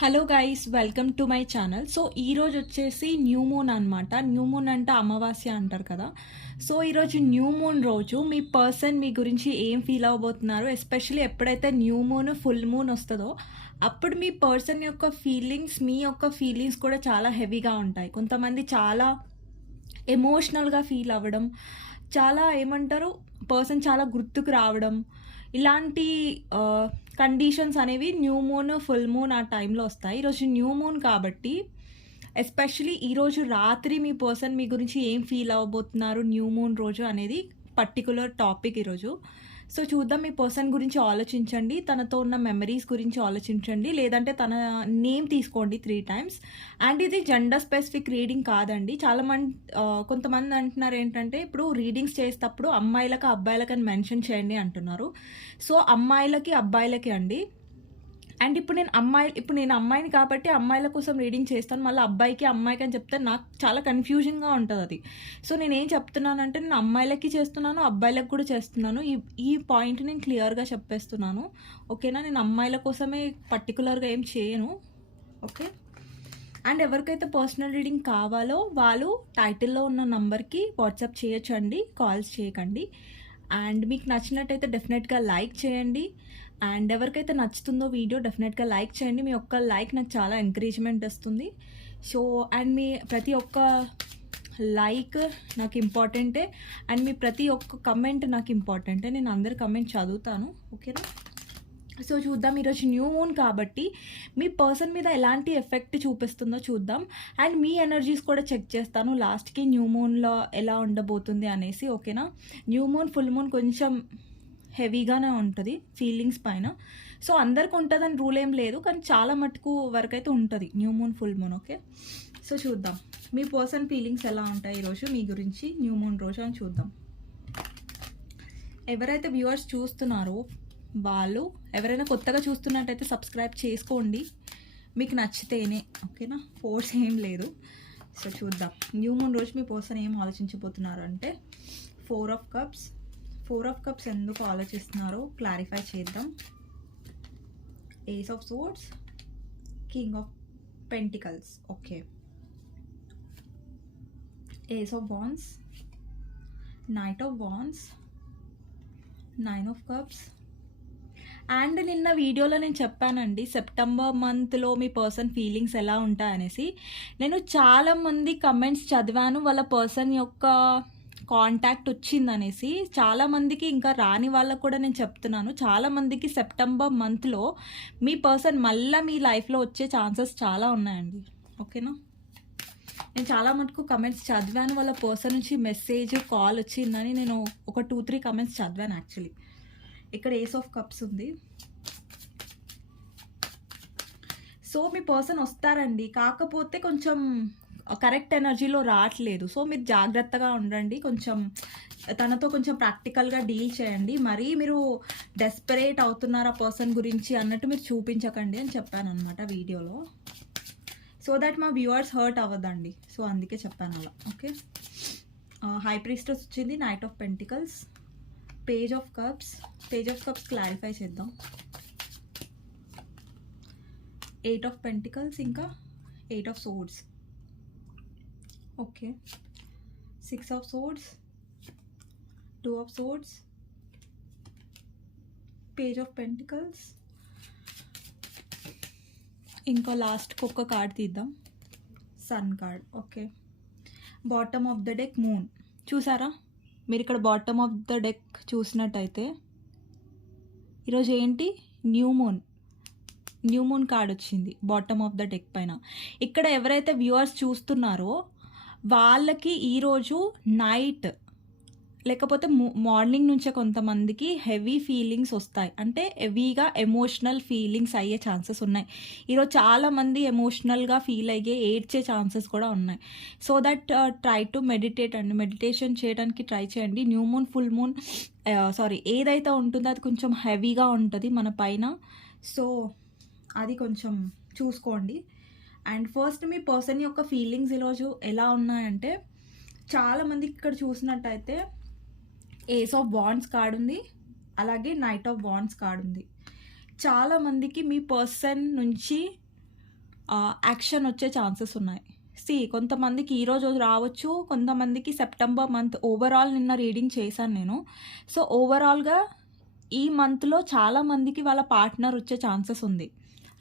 Hello guys welcome to my channel so ఈరోజు వచ్చేసి new moon అనమాట న్యూ మూన్ అంటే అమావాస్య అంటారు కదా. సో ఈరోజు న్యూ మూన్ రోజు మీ పర్సన్ మీ గురించి ఏం ఫీల్ అవ్వబోతున్నారు? ఎస్పెషల్లీ ఎప్పుడైతే న్యూ మూన్ ఫుల్ మూన్ వస్తుందో అప్పుడు మీ పర్సన్ యొక్క ఫీలింగ్స్ మీ యొక్క ఫీలింగ్స్ కూడా చాలా హెవీగా ఉంటాయి. కొంతమంది చాలా ఎమోషనల్గా ఫీల్ అవ్వడం చాలా ఏమంటారు? పర్సన్ చాలా గుర్తుకు రావడం ఇలాంటి కండిషన్స్ అనేవి న్యూ మూన్ ఫుల్ మూన్ ఆ టైంలో వస్తాయి. ఈరోజు న్యూ మూన్ కాబట్టి ఎస్పెషలీ ఈరోజు రాత్రి మీ పర్సన్ మీ గురించి ఏం ఫీల్ అవ్వబోతున్నారు? న్యూ మూన్ రోజు అనేది పర్టికులర్ టాపిక్ ఈరోజు సో చూద్దాం ఈ పర్సన్ గురించి ఆలోచించండి తనతో ఉన్న మెమరీస్ గురించి ఆలోచించండి లేదంటే తన నేమ్ తీసుకోండి త్రీ టైమ్స్. అండ్ ఇది జెండర్ స్పెసిఫిక్ రీడింగ్ కాదండి. చాలా మంది కొంతమంది అంటున్నారు ఏంటంటే ఇప్పుడు రీడింగ్స్ చేసేటప్పుడు అమ్మాయిలకు అబ్బాయిలకు అని మెన్షన్ చేయండి అంటున్నారు. సో అమ్మాయిలకి అబ్బాయిలకి అండి. అండ్ ఇప్పుడు నేను అమ్మాయి ఇప్పుడు నేను అమ్మాయిని కాబట్టి అమ్మాయిల కోసం రీడింగ్ చేస్తాను. మళ్ళీ అబ్బాయికి అమ్మాయికి అని చెప్తే నాకు చాలా కన్ఫ్యూజన్గా ఉంటుంది అది. సో నేను ఏం చెప్తున్నానంటే నేను అమ్మాయిలకి చేస్తున్నాను అబ్బాయిలకు కూడా చేస్తున్నాను. ఈ ఈ పాయింట్ నేను క్లియర్గా చెప్పేస్తున్నాను. ఓకేనా నేను అమ్మాయిల కోసమే పర్టికులర్గా ఏం చేయను. ఓకే అండ్ ఎవరికైతే పర్సనల్ రీడింగ్ కావాలో వాళ్ళు టైటిల్లో ఉన్న నంబర్కి వాట్సాప్ చేయొచ్చండి కాల్స్ చేయకండి. అండ్ మీకు నచ్చినట్టయితే డెఫినెట్గా లైక్ చేయండి. అండ్ ఎవరికైతే నచ్చుతుందో వీడియో డెఫినెట్గా లైక్ చేయండి. మీ ఒక్క లైక్ నాకు చాలా ఎంకరేజ్మెంట్ వస్తుంది. సో అండ్ మీ ప్రతి ఒక్క లైక్ నాకు ఇంపార్టెంటే అండ్ మీ ప్రతి ఒక్క కమెంట్ నాకు ఇంపార్టెంటే నేను అందరి కమెంట్ చదువుతాను. ఓకేనా? సో చూద్దాం. ఈరోజు న్యూ మూన్ కాబట్టి మీ పర్సన్ మీద ఎలాంటి ఎఫెక్ట్ చూపిస్తుందో చూద్దాం. అండ్ మీ ఎనర్జీస్ కూడా చెక్ చేస్తాను. లాస్ట్కి న్యూ మూన్లో ఎలా ఉండబోతుంది అనేసి. ఓకేనా? న్యూ మూన్ ఫుల్ మూన్ కొంచెం హెవీగానే ఉంటుంది ఫీలింగ్స్ పైన. సో అందరికి ఉంటుందని రూల్ ఏం లేదు కానీ చాలా మటుకు వరకు అయితే ఉంటుంది. New moon full moon okay so చూద్దాం. మీ పర్సన్ ఫీలింగ్స్ ఎలా ఉంటాయి ఈరోజు మీ గురించి న్యూ మూన్ రోజు అని చూద్దాం. ఎవరైతే వ్యూవర్స్ చూస్తున్నారో వాళ్ళు ఎవరైనా కొత్తగా చూస్తున్నట్టయితే సబ్స్క్రైబ్ చేసుకోండి. మీకు నచ్చితేనే ఓకేనా ఫోర్స్ ఏం లేదు. సో చూద్దాం. న్యూ మూన్ రోజు మీ పర్సన్ ఏం ఆలోచించబోతున్నారు అంటే four of cups four of cups ఎందుకు ఆలోచిస్తున్నారో క్లారిఫై చేద్దాం. Ace of swords king of pentacles okay ace of wands knight of wands nine of cups and నిన్న వీడియోలో నేను చెప్పానండి సెప్టెంబర్ మంత్లో మీ పర్సన్ ఫీలింగ్స్ ఎలా ఉంటాయనేసి. నేను చాలామంది కమెంట్స్ చదివాను వాళ్ళ పర్సన్ యొక్క కాంటాక్ట్ వచ్చిందనేసి చాలామందికి ఇంకా రాని వాళ్ళకు కూడా నేను చెప్తున్నాను. చాలామందికి సెప్టెంబర్ మంత్లో మీ పర్సన్ మళ్ళీ మీ లైఫ్లో వచ్చే ఛాన్సెస్ చాలా ఉన్నాయండి. ఓకేనా? నేను చాలా మటుకు కమెంట్స్ చదివాను. వాళ్ళ పర్సన్ నుంచి మెసేజ్ కాల్ వచ్చిందని నేను ఒక టూ త్రీ కమెంట్స్ చదివాను యాక్చువల్లీ ఇక్కడ ఏస్ ఆఫ్ కప్స్ ఉంది. సో మీ పర్సన్ వస్తారండి. కాకపోతే కొంచెం కరెక్ట్ ఎనర్జీలో రావట్లేదు. సో మీరు జాగ్రత్తగా ఉండండి. కొంచెం తనతో కొంచెం ప్రాక్టికల్గా డీల్ చేయండి. మరీ మీరు డెస్పరేట్ అవుతున్నారు ఆ పర్సన్ గురించి అన్నట్టు మీరు చూపించకండి అని చెప్పాను అనమాట వీడియోలో. సో దట్ మా వ్యూవర్స్ హర్ట్ అవ్వదండి. సో అందుకే చెప్పాను అలా. ఓకే హై ప్రీస్టర్స్ వచ్చింది. Knight of pentacles page of cups page of cups clarify చేద్దాం. ఎయిట్ ఆఫ్ పెంటికల్స్ ఇంకా. Eight of swords okay. Six of swords two of swords page of pentacles ఇంకా లాస్ట్కి ఒక్క కార్డ్ తీద్దాం. Sun card okay bottom of the deck moon చూసారా? మీరు ఇక్కడ bottom of the deck చూసినట్టయితే ఈరోజు ఏంటి? New moon new moon card వచ్చింది బాటమ్ ఆఫ్ ద డెక్ పైన. ఇక్కడ ఎవరైతే వ్యూవర్స్ చూస్తున్నారో వాళ్ళకి ఈరోజు నైట్ లేకపోతే మార్నింగ్ నుంచే కొంతమందికి హెవీ ఫీలింగ్స్ వస్తాయి. అంటే హెవీగా ఎమోషనల్ ఫీలింగ్స్ అయ్యే ఛాన్సెస్ ఉన్నాయి. ఈరోజు చాలామంది ఎమోషనల్గా ఫీల్ అయ్యే ఏడ్చే ఛాన్సెస్ కూడా ఉన్నాయి. So that try to meditate అండి మెడిటేషన్ చేయడానికి ట్రై చేయండి. New moon full moon sorry ఏదైతే ఉంటుందో అది కొంచెం హెవీగా ఉంటుంది మన పైన. సో అది కొంచెం చూసుకోండి. అండ్ ఫస్ట్ మీ పర్సన్ యొక్క ఫీలింగ్స్ ఈరోజు ఎలా ఉన్నాయంటే చాలామంది ఇక్కడ చూసినట్టయితే ఏస్ ఆఫ్ బాండ్స్ కార్డ్ ఉంది అలాగే నైట్ ఆఫ్ బాండ్స్ కార్డ్ ఉంది. చాలామందికి మీ పర్సన్ నుంచి యాక్షన్ వచ్చే ఛాన్సెస్ ఉన్నాయి. సి కొంతమందికి ఈరోజు రావచ్చు కొంతమందికి సెప్టెంబర్ మంత్ ఓవరాల్ నిన్న రీడింగ్ చేశాను నేను. సో ఓవరాల్గా ఈ మంత్లో చాలామందికి వాళ్ళ పార్ట్నర్ వచ్చే ఛాన్సెస్ ఉంది.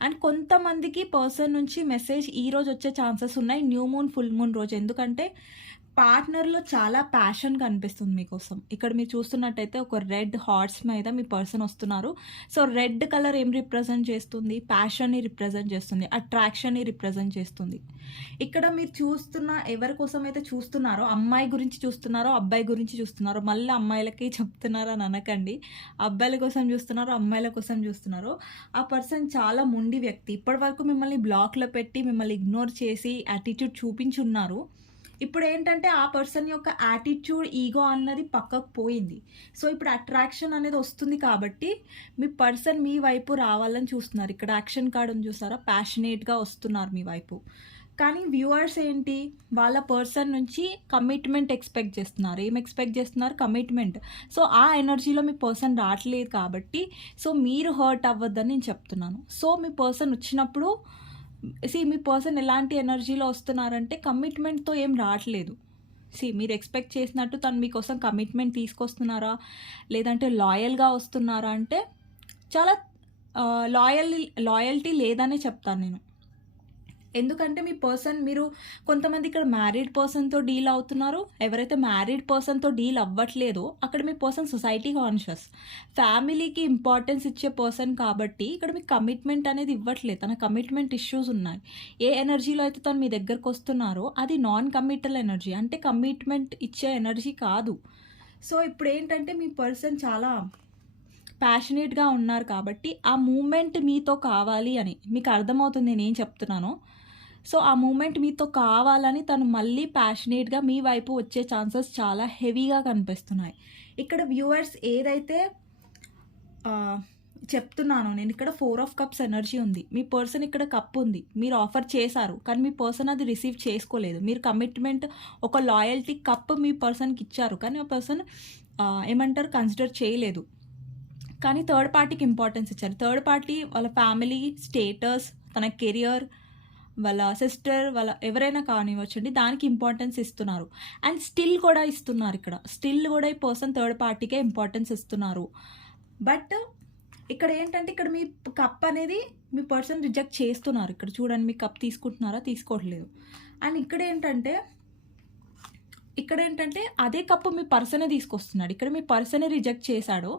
అండ్ కొంతమందికి పర్సన్ నుంచి మెసేజ్ ఈ రోజు వచ్చే ఛాన్సెస్ ఉన్నాయి. న్యూ మూన్ ఫుల్ మూన్ రోజు. ఎందుకంటే పార్ట్నర్లో చాలా ప్యాషన్ కనిపిస్తుంది మీకోసం. ఇక్కడ మీరు చూస్తున్నట్టయితే ఒక రెడ్ హార్ట్స్ మీద మీ పర్సన్ వస్తున్నారు. సో రెడ్ కలర్ ఏం రిప్రజెంట్ చేస్తుంది? ప్యాషన్ని రిప్రజెంట్ చేస్తుంది. అట్రాక్షన్ని రిప్రజెంట్ చేస్తుంది. ఇక్కడ మీరు చూస్తున్న ఎవరి కోసం అయితే చూస్తున్నారో అమ్మాయి గురించి చూస్తున్నారో అబ్బాయి గురించి చూస్తున్నారో మళ్ళీ అమ్మాయిలకి చెప్తున్నారో అని అనకండి. అబ్బాయిల కోసం చూస్తున్నారో అమ్మాయిల కోసం చూస్తున్నారో ఆ పర్సన్ చాలా మొండి వ్యక్తి. ఇప్పటి వరకు మిమ్మల్ని బ్లాక్లో పెట్టి మిమ్మల్ని ఇగ్నోర్ చేసి యాటిట్యూడ్ చూపించున్నారు ఇప్పుడు ఏంటంటే ఆ పర్సన్ యొక్క యాటిట్యూడ్ ఈగో అన్నది పక్కకు పోయింది. సో ఇప్పుడు అట్రాక్షన్ అనేది వస్తుంది కాబట్టి మీ పర్సన్ మీ వైపు రావాలని చూస్తున్నారు. ఇక్కడ యాక్షన్ కార్డ్ అని చూస్తారా ప్యాషనేట్గా వస్తున్నారు మీ వైపు. కానీ వ్యూవర్స్ ఏంటి? వాళ్ళ పర్సన్ నుంచి కమిట్మెంట్ ఎక్స్పెక్ట్ చేస్తున్నారు. ఏం ఎక్స్పెక్ట్ చేస్తున్నారు? కమిట్మెంట్. సో ఆ ఎనర్జీలో మీ పర్సన్ రావట్లేదు కాబట్టి సో మీరు హర్ట్ అవ్వద్దని నేను చెప్తున్నాను. సో మీ పర్సన్ వచ్చినప్పుడు సి మీ పర్సన్ ఎలాంటి ఎనర్జీలో వస్తున్నారంటే కమిట్మెంట్తో ఏం రావట్లేదు. సి మీరు ఎక్స్పెక్ట్ చేసినట్టు తను మీకోసం కమిట్మెంట్ తీసుకొస్తున్నారా? లేదంటే లాయల్గా వస్తున్నారా? అంటే చాలా uh, లాయల్ లాయల్టీ లేదనే చెప్తాను నేను. ఎందుకంటే మీ పర్సన్ మీరు కొంతమంది ఇక్కడ మ్యారీడ్ పర్సన్తో డీల్ అవుతున్నారు. ఎవరైతే మ్యారీడ్ పర్సన్తో డీల్ అవ్వట్లేదో అక్కడ మీ పర్సన్ సొసైటీ కాన్షియస్. ఫ్యామిలీకి ఇంపార్టెన్స్ ఇచ్చే పర్సన్ కాబట్టి ఇక్కడ మీకు కమిట్మెంట్ అనేది ఇవ్వట్లేదు. తన కమిట్మెంట్ ఇష్యూస్ ఉన్నాయి. ఏ ఎనర్జీలో అయితే తను మీ దగ్గరకు వస్తున్నారో అది నాన్ కమిటల్ ఎనర్జీ. అంటే కమిట్మెంట్ ఇచ్చే ఎనర్జీ కాదు. సో ఇప్పుడు ఏంటంటే మీ పర్సన్ చాలా ప్యాషనేట్గా ఉన్నారు కాబట్టి ఆ మూమెంట్ మీతో కావాలి అని. మీకు అర్థమవుతుంది నేను ఏం చెప్తున్నానో? సో ఆ మూమెంట్ మీతో కావాలని తను మళ్ళీ ప్యాషనేట్గా మీ వైపు వచ్చే ఛాన్సెస్ చాలా హెవీగా కనిపిస్తున్నాయి. ఇక్కడ వ్యూవర్స్ ఏదైతే చెప్తున్నాను నేను ఇక్కడ ఫోర్ ఆఫ్ కప్స్ ఎనర్జీ ఉంది. మీ పర్సన్ ఇక్కడ కప్ ఉంది. మీరు ఆఫర్ చేశారు కానీ మీ పర్సన్ అది రిసీవ్ చేసుకోలేదు. మీరు కమిట్మెంట్ ఒక లాయల్టీ కప్ మీ పర్సన్కి ఇచ్చారు కానీ ఆ పర్సన్ ఏమంటారు కన్సిడర్ చేయలేదు. కానీ థర్డ్ పార్టీకి ఇంపార్టెన్స్ ఇచ్చారు. థర్డ్ పార్టీ వాళ్ళ ఫ్యామిలీ స్టేటస్ తన కెరియర్ వాళ్ళ సిస్టర్ వాళ్ళ ఎవరైనా కానివ్వచ్చండి దానికి ఇంపార్టెన్స్ ఇస్తున్నారు. అండ్ స్టిల్ కూడా ఇస్తున్నారు ఇక్కడ. స్టిల్ కూడా ఈ పర్సన్ థర్డ్ పార్టీకే ఇంపార్టెన్స్ ఇస్తున్నారు. బట్ ఇక్కడ ఏంటంటే ఇక్కడ మీ కప్ అనేది మీ పర్సన్ రిజెక్ట్ చేస్తున్నారు. ఇక్కడ చూడండి మీ కప్ తీసుకుంటున్నారా తీసుకోవట్లేదు. అండ్ ఇక్కడ ఏంటంటే ఇక్కడ ఏంటంటే అదే కప్పు మీ పర్సనే తీసుకొస్తున్నాడు. ఇక్కడ మీ పర్సనే రిజెక్ట్ చేశాడు.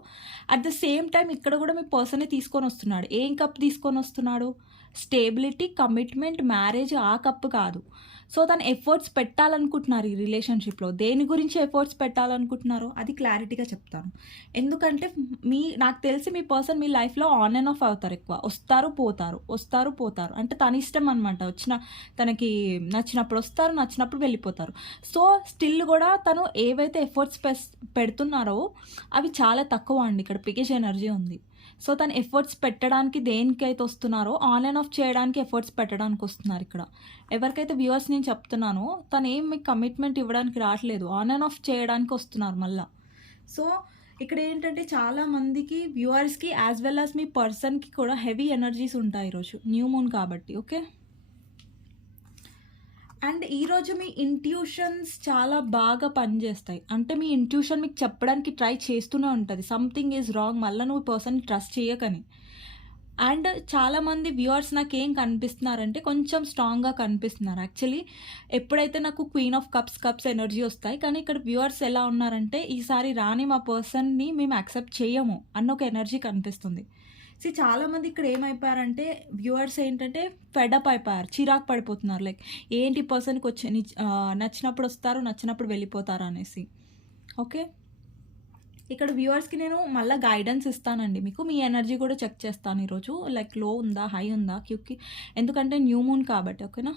అట్ ద సేమ్ టైం ఇక్కడ కూడా మీ పర్సనే తీసుకొని వస్తున్నాడు. ఏం కప్ తీసుకొని వస్తున్నాడు? స్టేబిలిటీ కమిట్మెంట్ మ్యారేజ్ ఆ కప్పు కాదు. సో తను ఎఫర్ట్స్ పెట్టాలనుకుంటున్నారు ఈ రిలేషన్షిప్లో. దేని గురించి ఎఫర్ట్స్ పెట్టాలనుకుంటున్నారో అది క్లారిటీగా చెప్తాను. ఎందుకంటే మీ నాకు తెలిసి మీ పర్సన్ మీ లైఫ్లో ఆన్ అండ్ ఆఫ్ అవుతారు ఎక్కువ. వస్తారు పోతారు వస్తారు పోతారు. అంటే తన ఇష్టం అనమాట వచ్చిన తనకి నచ్చినప్పుడు వస్తారు నచ్చినప్పుడు వెళ్ళిపోతారు. సో స్టిల్ కూడా తను ఏవైతే ఎఫర్ట్స్ పెడుతున్నారో అవి చాలా తక్కువ అండి. ఇక్కడ పికేజ్ ఎనర్జీ ఉంది. సో తను ఎఫర్ట్స్ పెట్టడానికి దేనికైతే వస్తున్నారో ఆన్ అండ్ ఆఫ్ చేయడానికి ఎఫర్ట్స్ పెట్టడానికి వస్తున్నారు ఇక్కడ. ఎవరికైతే వ్యూవర్స్ నేను చెప్తున్నానో తను ఏం మీకు కమిట్మెంట్ ఇవ్వడానికి రావట్లేదు. ఆన్ అండ్ ఆఫ్ చేయడానికి వస్తున్నారు మళ్ళా. సో ఇక్కడ ఏంటంటే చాలా మందికి వ్యూవర్స్కి యాజ్ వెల్ యాజ్ మీ పర్సన్కి కూడా హెవీ ఎనర్జీస్ ఉంటాయి ఈరోజు. న్యూ మూన్ కాబట్టి ఓకే? అండ్ ఈరోజు మీ ఇంట్యూషన్స్ చాలా బాగా పనిచేస్తాయి. అంటే మీ ఇంట్యూషన్ మీకు చెప్పడానికి ట్రై చేస్తూనే ఉంటుంది. సంథింగ్ ఈజ్ రాంగ్ మళ్ళీ నువ్వు పర్సన్ ట్రస్ట్ చేయకని. అండ్ చాలామంది వ్యూవర్స్ నాకు ఏం కనిపిస్తున్నారంటే కొంచెం స్ట్రాంగ్గా కనిపిస్తున్నారు. యాక్చువల్లీ ఎప్పుడైతే నాకు queen of cups cups energy వస్తాయి కానీ ఇక్కడ వ్యూవర్స్ ఎలా ఉన్నారంటే ఈసారి రాని మా పర్సన్ని మేము యాక్సెప్ట్ చేయము అన్న ఒక ఎనర్జీ కనిపిస్తుంది. సో చాలామంది ఇక్కడ ఏమైపోయారంటే వ్యూవర్స్ ఏంటంటే ఫెడప్ అయిపోయారు చిరాకు పడిపోతున్నారు. లైక్ ఏంటి పర్సన్కి వచ్చి ని- నచ్చినప్పుడు వస్తారు నచ్చినప్పుడు వెళ్ళిపోతారు అనేసి. ఓకే ఇక్కడ వ్యూవర్స్కి నేను మళ్ళీ గైడెన్స్ ఇస్తానండి మీకు. మీ ఎనర్జీ కూడా చెక్ చేస్తాను ఈరోజు. లైక్లో ఉందా హై ఉందా క్యూకి ఎందుకంటే న్యూ మూన్ కాబట్టి ఓకేనా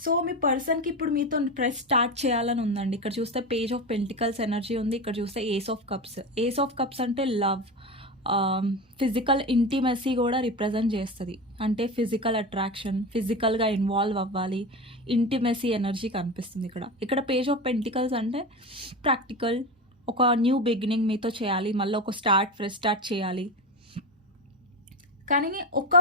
సో మీ పర్సన్కి ఇప్పుడు మీతో ప్రెస్ స్టార్ట్ చేయాలని ఉందండి. ఇక్కడ చూస్తే పేజ్ ఆఫ్ పెంటికల్స్ ఎనర్జీ ఉంది. ఇక్కడ చూస్తే ace of cups ace of cups అంటే లవ్ Um, ఫిజికల్ ఇంటిమెసీ కూడా రిప్రజెంట్ చేస్తుంది. అంటే ఫిజికల్ అట్రాక్షన్ ఫిజికల్గా ఇన్వాల్వ్ అవ్వాలి ఇంటిమసీ ఎనర్జీ కనిపిస్తుంది ఇక్కడ. ఇక్కడ పేజ్ ఆఫ్ పెంటికల్స్ అంటే ప్రాక్టికల్ ఒక న్యూ బిగినింగ్ మీతో చేయాలి మళ్ళీ ఒక స్టార్ట్ ఫ్రెష్ స్టార్ట్ చేయాలి. కానీ ఒక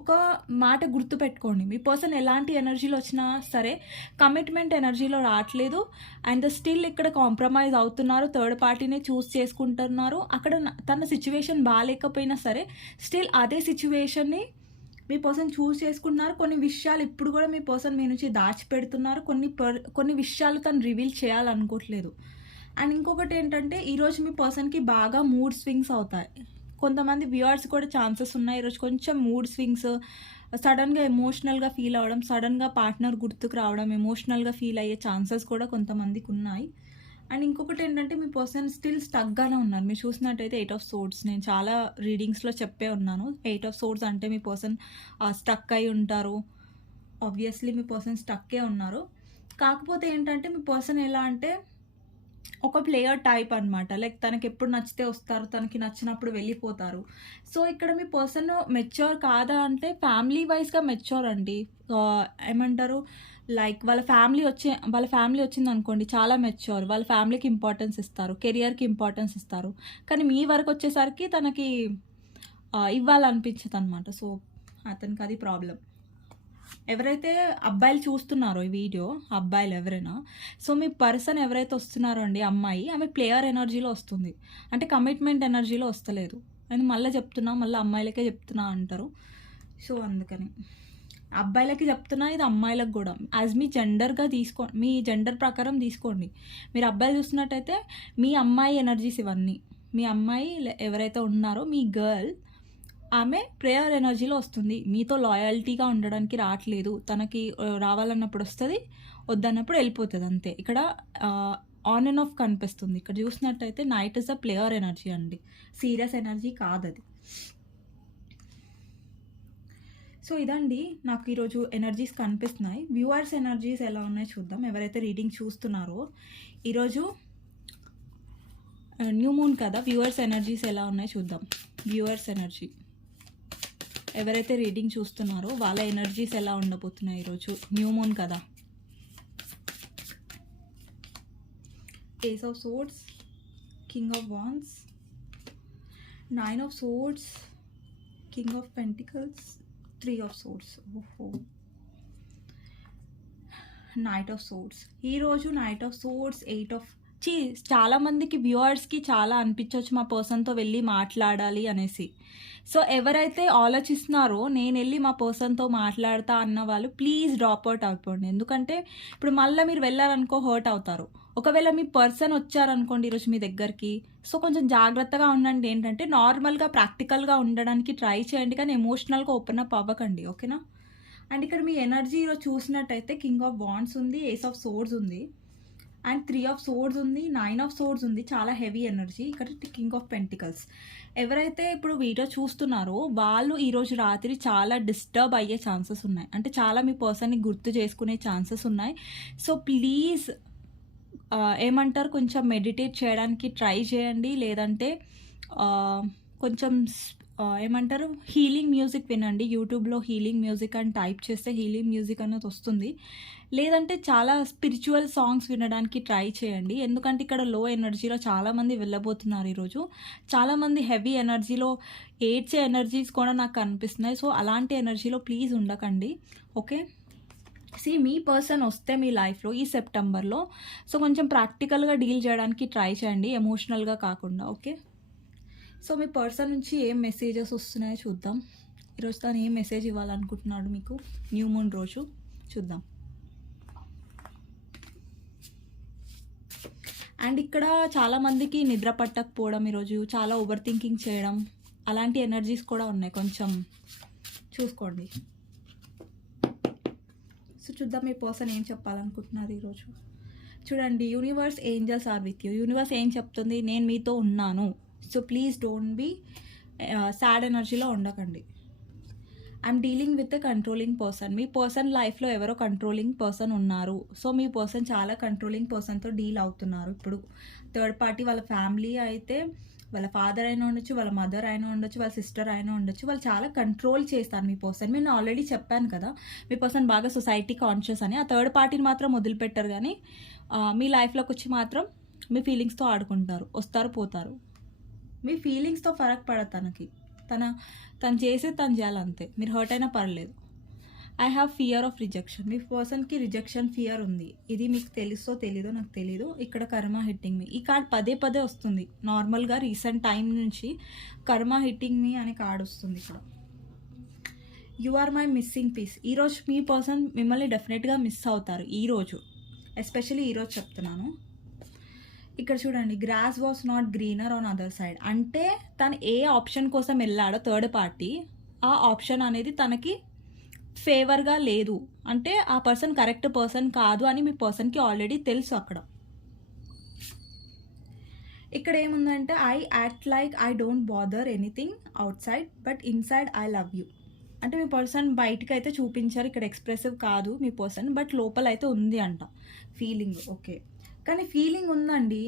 ఒక మాట గుర్తుపెట్టుకోండి. మీ పర్సన్ ఎలాంటి ఎనర్జీలో వచ్చినా సరే కమిట్మెంట్ ఎనర్జీలో రావట్లేదు. అండ్ స్టిల్ ఇక్కడ కాంప్రమైజ్ అవుతున్నారు. థర్డ్ పార్టీనే చూస్ చేసుకుంటున్నారు. అక్కడ తన సిచ్యువేషన్ బాగాలేకపోయినా సరే స్టిల్ అదే సిచ్యువేషన్ని మీ పర్సన్ చూస్ చేసుకుంటున్నారు. కొన్ని విషయాలు ఇప్పుడు కూడా మీ పర్సన్ మీ నుంచి దాచిపెడుతున్నారు. కొన్ని పర్ కొన్ని విషయాలు తను రివీల్ చేయాలనుకోవట్లేదు. అండ్ ఇంకొకటి ఏంటంటే ఈరోజు మీ పర్సన్కి బాగా మూడ్ స్వింగ్స్ అవుతాయి. కొంతమంది వ్యూవర్స్ కూడా ఛాన్సెస్ ఉన్నాయి. ఈరోజు కొంచెం మూడ్ స్వింగ్స్ సడన్గా ఎమోషనల్గా ఫీల్ అవ్వడం సడన్గా పార్ట్నర్ గుర్తుకు రావడం ఎమోషనల్గా ఫీల్ అయ్యే ఛాన్సెస్ కూడా కొంతమందికి ఉన్నాయి. అండ్ ఇంకొకటి ఏంటంటే మీ పర్సన్ స్టిల్ స్టక్గానే ఉన్నారు. మీరు చూసినట్టయితే ఎయిట్ ఆఫ్ సోర్స్ నేను చాలా రీడింగ్స్లో చెప్పే ఉన్నాను. ఎయిట్ ఆఫ్ సోర్స్ అంటే మీ పర్సన్ స్టక్ అయి ఉంటారు. ఆబ్వియస్లీ మీ పర్సన్ స్టక్కే ఉన్నారు. కాకపోతే ఏంటంటే మీ పర్సన్ ఎలా అంటే ఒక ప్లేయర్ టైప్ అనమాట లైక్ తనకి ఎప్పుడు నచ్చితే వస్తారు తనకి నచ్చినప్పుడు వెళ్ళిపోతారు. సో ఇక్కడ మీ పర్సన్ మెచ్యూర్ కాదా అంటే ఫ్యామిలీ వైజ్గా మెచ్యూర్ అండి. ఏమంటారు? లైక్ వాళ్ళ ఫ్యామిలీ వచ్చే వాళ్ళ ఫ్యామిలీ వచ్చింది అనుకోండి చాలా మెచ్యూర్. వాళ్ళ ఫ్యామిలీకి ఇంపార్టెన్స్ ఇస్తారు కెరియర్కి ఇంపార్టెన్స్ ఇస్తారు. కానీ మీ వరకు వచ్చేసరికి తనకి ఇవ్వాలనిపించదు అనమాట సో అతనికి అది ప్రాబ్లం ఎవరైతే అబ్బాయిలు చూస్తున్నారో ఈ వీడియో అబ్బాయిలు ఎవరైనా సో మీ పర్సన్ ఎవరైతే వస్తున్నారో అండి అమ్మాయి ఆమె ప్లేయర్ ఎనర్జీలో వస్తుంది. అంటే కమిట్మెంట్ ఎనర్జీలో వస్తలేదు. అని మళ్ళీ చెప్తున్నా మళ్ళీ అమ్మాయిలకే చెప్తున్నా అంటారు. సో అందుకని. అబ్బాయిలకి చెప్తున్నా ఇది అమ్మాయిలకు కూడా. యాజ్ మీ జెండర్గా తీసుకో మీ జెండర్ ప్రకారం తీసుకోండి. మీరు అబ్బాయిలు చూసినట్టయితే మీ అమ్మాయి ఎనర్జీస్ ఇవన్నీ. మీ అమ్మాయి ఎవరైతే ఉన్నారో మీ గర్ల్ ఆమె ప్రేయర్ ఎనర్జీలో వస్తుంది. మీతో లాయల్టీగా ఉండడానికి రావట్లేదు. తనకి రావాలన్నప్పుడు వస్తుంది వద్దన్నప్పుడు వెళ్ళిపోతుంది అంతే. ఇక్కడ ఆన్ అండ్ ఆఫ్ కనిపిస్తుంది. ఇక్కడ చూసినట్టయితే knight is a player energy అండి. సీరియస్ ఎనర్జీ కాదు అది సో ఇదండి నాకు ఈరోజు ఎనర్జీస్ కనిపిస్తున్నాయి. వ్యూవర్స్ ఎనర్జీస్ ఎలా ఉన్నాయో చూద్దాం. ఎవరైతే రీడింగ్ చూస్తున్నారో ఈరోజు న్యూ మూన్ కదా. వ్యూవర్స్ ఎనర్జీస్ ఎలా ఉన్నాయో చూద్దాం. వ్యూవర్స్ ఎనర్జీ ఎవరైతే రీడింగ్ చూస్తున్నారో వాళ్ళ ఎనర్జీస్ ఎలా ఉండబోతున్నాయి ఈరోజు? న్యూ మూన్ కదా. Ace of swords king of wands nine of swords king of pentacles three of swords ఓహో నైట్ ఆఫ్ సోడ్స్ ఈరోజు knight of swords eight of చీ చాలామందికి వ్యూవర్స్కి చాలా అనిపించవచ్చు మా పర్సన్తో వెళ్ళి మాట్లాడాలి అనేసి. సో ఎవరైతే ఆలోచిస్తున్నారో నేను వెళ్ళి మా పర్సన్తో మాట్లాడతా అన్న వాళ్ళు ప్లీజ్ డ్రాప్ అవుట్ అయిపోండి ఎందుకంటే ఇప్పుడు మళ్ళీ మీరు వెళ్ళారనుకో హర్ట్ అవుతారు. ఒకవేళ మీ పర్సన్ వచ్చారనుకోండి ఈరోజు మీ దగ్గరికి సో కొంచెం జాగ్రత్తగా ఉండండి. ఏంటంటే నార్మల్గా ప్రాక్టికల్గా ఉండడానికి ట్రై చేయండి. కానీ ఎమోషనల్గా ఓపెన్ అప్ అవ్వకండి. ఓకేనా అండ్ ఇక్కడ మీ ఎనర్జీ ఈరోజు చూసినట్టయితే కింగ్ ఆఫ్ బాండ్స్ ఉంది ఏస్ ఆఫ్ సోర్డ్స్ ఉంది. అండ్ త్రీ ఆఫ్ సోర్డ్స్ ఉంది నైన్ ఆఫ్ సోర్డ్స్ ఉంది చాలా హెవీ ఎనర్జీ. ఇక్కడ కింగ్ ఆఫ్ పెంటికల్స్. ఎవరైతే ఇప్పుడు వీడియో చూస్తున్నారో వాళ్ళు ఈరోజు రాత్రి చాలా డిస్టర్బ్ అయ్యే ఛాన్సెస్ ఉన్నాయి. అంటే చాలా మీ పర్సన్ని గుర్తు చేసుకునే ఛాన్సెస్ ఉన్నాయి. సో ప్లీజ్ ఏమంటారు? కొంచెం మెడిటేట్ చేయడానికి ట్రై చేయండి. లేదంటే కొంచెం ఏమంటారు? హీలింగ్ మ్యూజిక్ వినండి. యూట్యూబ్లో హీలింగ్ మ్యూజిక్ అని టైప్ చేస్తే హీలింగ్ మ్యూజిక్ అనేది వస్తుంది. లేదంటే చాలా స్పిరిచువల్ సాంగ్స్ వినడానికి ట్రై చేయండి. ఎందుకంటే ఇక్కడ లో ఎనర్జీలో చాలామంది వెళ్ళబోతున్నారు ఈరోజు. చాలామంది హెవీ ఎనర్జీలో ఏడ్చే ఎనర్జీస్ కూడా నాకు కనిపిస్తున్నాయి సో అలాంటి ఎనర్జీలో ప్లీజ్ ఉండకండి. ఓకే? సి మీ పర్సన్ వస్తే మీ లైఫ్లో ఈ సెప్టెంబర్లో సో కొంచెం ప్రాక్టికల్గా డీల్ చేయడానికి ట్రై చేయండి. ఎమోషనల్గా కాకుండా. ఓకే? సో మీ పర్సన్ నుంచి ఏం మెసేజెస్ వస్తున్నాయో చూద్దాం. ఈరోజు తను ఏం మెసేజ్ ఇవ్వాలనుకుంటున్నాడు మీకు? న్యూ మూన్ రోజు చూద్దాం. అండ్ ఇక్కడ చాలామందికి నిద్ర పట్టకపోవడం ఈరోజు చాలా ఓవర్ థింకింగ్ చేయడం అలాంటి ఎనర్జీస్ కూడా ఉన్నాయి. కొంచెం చూసుకోండి. సో చూద్దాం మీ పర్సన్ ఏం చెప్పాలనుకుంటున్నారు ఈరోజు. చూడండి universe angels are with you universe ఏం చెప్తుంది? నేను మీతో ఉన్నాను. So please don't be sad ఎనర్జీలో ఉండకండి. I'm dealing with a controlling person me person లైఫ్లో ఎవరో కంట్రోలింగ్ పర్సన్ ఉన్నారు. సో మీ పర్సన్ చాలా కంట్రోలింగ్ పర్సన్తో డీల్ అవుతున్నారు. ఇప్పుడు థర్డ్ పార్టీ వాళ్ళ ఫ్యామిలీ అయితే వాళ్ళ ఫాదర్ అయినా ఉండొచ్చు వాళ్ళ మదర్ అయినా ఉండొచ్చు వాళ్ళ సిస్టర్ అయినా ఉండొచ్చు వాళ్ళు చాలా కంట్రోల్ చేస్తారు మీ పర్సన్ నేను ఆల్రెడీ చెప్పాను కదా మీ పర్సన్ బాగా సొసైటీ కాన్షియస్ అని. ఆ థర్డ్ పార్టీని మాత్రం వదిలిపెట్టారు కానీ మీ లైఫ్లోకి వచ్చి మాత్రం మీ ఫీలింగ్స్తో ఆడుకుంటారు. వస్తారు పోతారు. మీ ఫీలింగ్స్తో ఫరక్ పడదు తనకి. తన తను చేసే తను చేయాలి అంతే. మీరు హర్ట్ అయినా పర్లేదు. I have fear of rejection మీ పర్సన్కి రిజెక్షన్ ఫియర్ ఉంది. ఇది మీకు తెలుసో తెలీదో నాకు తెలీదు. ఇక్కడ కర్మ హిట్టింగ్ మీ ఈ కార్డ్ పదే పదే వస్తుంది. నార్మల్గా రీసెంట్ టైం నుంచి కర్మ హిట్టింగ్ మీ అనే కార్డ్ వస్తుంది ఇక్కడ. You are my missing piece ఈరోజు మీ పర్సన్ మిమ్మల్ని డెఫినెట్గా మిస్ అవుతారు. ఈరోజు ఎస్పెషల్లీ ఈరోజు చెప్తున్నాను. ఇక్కడ చూడండి grass was not greener on other side అంటే తను ఏ ఆప్షన్ కోసం వెళ్ళాడో థర్డ్ పార్టీ ఆ ఆప్షన్ అనేది తనకి ఫేవర్గా లేదు. అంటే ఆ పర్సన్ కరెక్ట్ పర్సన్ కాదు అని మీ పర్సన్కి ఆల్రెడీ తెలుసు అక్కడ. ఇక్కడ ఏముందంటే I act like I don't bother anything outside but inside I love you అంటే మీ పర్సన్ బయటకు అయితే చూపించారు ఇక్కడ ఎక్స్ప్రెసివ్ కాదు మీ పర్సన్ బట్ లోపల అయితే ఉంది అంట. ఫీలింగ్ ఓకే కానీ ఫీలింగ్ ఉందండి.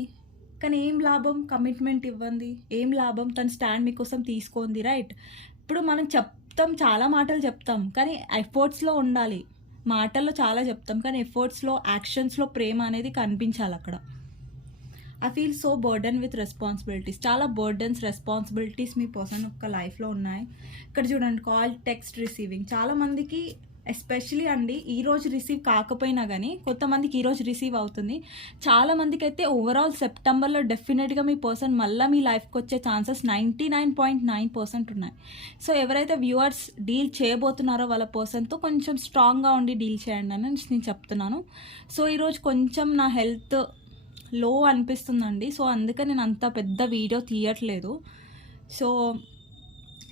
కానీ ఏం లాభం? కమిట్మెంట్ ఇవ్వండి ఏం లాభం? తన స్టాండ్ మీకోసం తీసుకోండి రైట్ ఇప్పుడు మనం చెప్తాం చాలా మాటలు చెప్తాం కానీ ఎఫర్ట్స్లో ఉండాలి. మాటల్లో చాలా చెప్తాం కానీ ఎఫర్ట్స్లో యాక్షన్స్లో ప్రేమ అనేది కనిపించాలి అక్కడ. I feel so burden with responsibilities చాలా బర్డన్స్ రెస్పాన్సిబిలిటీస్ మీ పర్సన్ యొక్క లైఫ్లో ఉన్నాయి. ఇక్కడ చూడండి కాల్ టెక్స్ట్ రిసీవింగ్ చాలామందికి ఎస్పెషలీ అండి ఈరోజు రిసీవ్ కాకపోయినా కానీ కొంతమందికి ఈరోజు రిసీవ్ అవుతుంది. చాలా మందికి అయితే ఓవరాల్ సెప్టెంబర్లో డెఫినెట్గా మీ పర్సన్ మళ్ళీ మీ లైఫ్కి వచ్చే chances ninety nine point nine percent ఉన్నాయి. సో ఎవరైతే వ్యూవర్స్ డీల్ చేయబోతున్నారో వాళ్ళ పర్సన్తో కొంచెం స్ట్రాంగ్గా ఉండి డీల్ చేయండి అని నేను చెప్తున్నాను. సో ఈరోజు కొంచెం నా హెల్త్లో అనిపిస్తుందండి. సో అందుకే నేను అంత పెద్ద వీడియో తీయట్లేదు. సో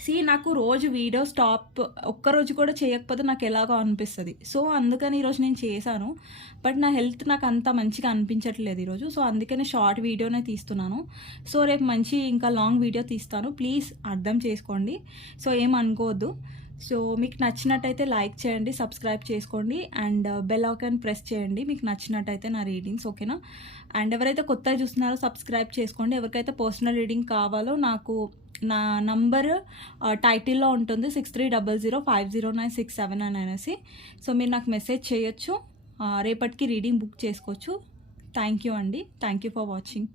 సి నాకు రోజు వీడియో స్టాప్ ఒక్కరోజు కూడా చేయకపోతే నాకు ఎలాగో అనిపిస్తుంది. సో అందుకని ఈరోజు నేను చేశాను. బట్ నా హెల్త్ నాకు అంత మంచిగా అనిపించట్లేదు ఈరోజు సో అందుకనే షార్ట్ వీడియోనే తీస్తున్నాను. సో రేపు మంచి ఇంకా లాంగ్ వీడియో తీస్తాను. ప్లీజ్ అర్థం చేసుకోండి. సో ఏం అనుకోవద్దు. సో మీకు నచ్చినట్టయితే లైక్ చేయండి సబ్స్క్రైబ్ చేసుకోండి అండ్ బెల్ ఐకాన్ ప్రెస్ చేయండి. మీకు నచ్చినట్టయితే నా రీడింగ్స్ ఓకేనా అండ్ ఎవరైతే కొత్తగా చూస్తున్నారో సబ్స్క్రైబ్ చేసుకోండి. ఎవరికైతే పర్సనల్ రీడింగ్ కావాలో నాకు నా నంబర్ టైటిల్లో uh, ఉంటుంది six three double zero five zero nine six seven అని అనేసి. సో మీరు నాకు మెసేజ్ చేయొచ్చు. Uh, రేపటికి రీడింగ్ బుక్ చేసుకోవచ్చు. థ్యాంక్ యూ అండి. Thank you for watching